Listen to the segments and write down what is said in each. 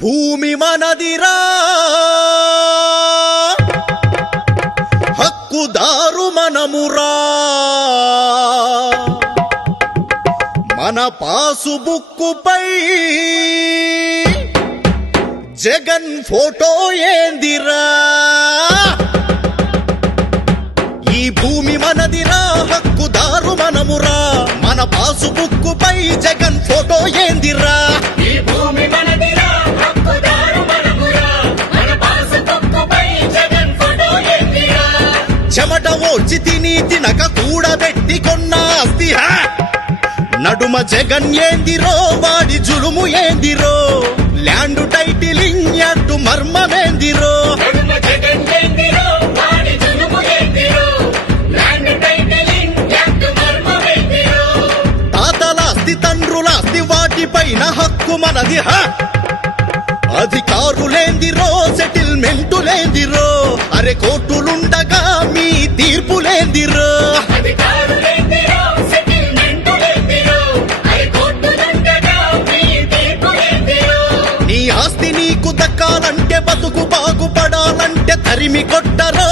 భూమి మనదిరా. హక్కుదారు మనమురా. మన pass బుక్కుపై Jagan photo ఏందిరా. ఈ భూమి మనదిరా హక్కుదారు మనమురా. మన పాసు బుక్కుపై జగన్ ఫోటో ఏందిరా. చెమట ఓడ్చి తిని తినక కూడబెట్టి కొన్న ఆస్తి హా! నడుమ జగన్ ఏందిరో వాడి జులుము ఏందిరో? ల్యాండ్ టైటిలింగ్ అట్టు మర్మమేందిరో తాతలాస్తి తండ్రులాస్తి వాటిపైన హక్కు మనది. హా? అధికారులేందిరో సెటిల్మెంటులేందిరో? అరే కోర్టులుండగా బాగుపడాలంటే బతుకు బాగుపడాలంటే తరిమి కొట్టరో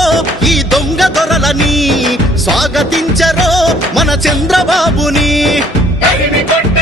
ఈ దొంగ దొరలని స్వాగతించరో మన చంద్రబాబుని. తరిమి కొట్ట